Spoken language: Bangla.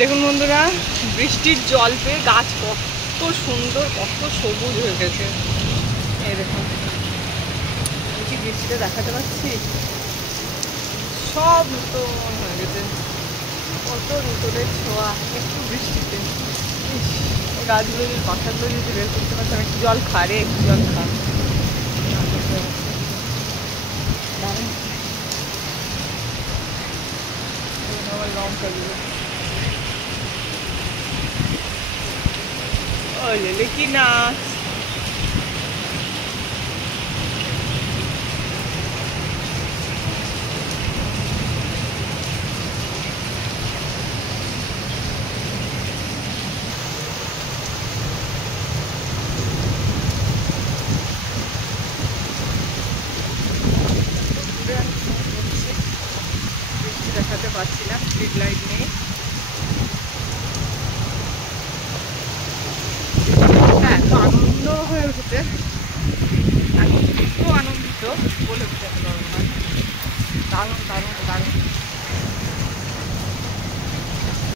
দেখুন বন্ধুরা, বৃষ্টির জল পেয়ে গাছ কত সুন্দর, কত সবুজ হয়ে গেছে। এই দেখুন, আমি কি বৃষ্টিটা দেখাতে পারছি? সব নতুন হয়ে গেছে, কত নতুনের ছোঁয়া একটু বৃষ্টিতে। এই গাছগুলো যদি, পাখাগুলো যদি বের করতে পারতাম। একটু জল খা রে, একটু জল খা। দারুণ আমার লঙ্কাগুলো। ওলে কি নাচ! বৃষ্টি দেখাতে পারছি না, স্ট্রিট লাইট নেই। হ্যাঁ, তো আনন্দ হয়ে উঠেছে, এত আনন্দিত বলে বোঝাতে পারবো না। দারুণ দারুণ দারুণ।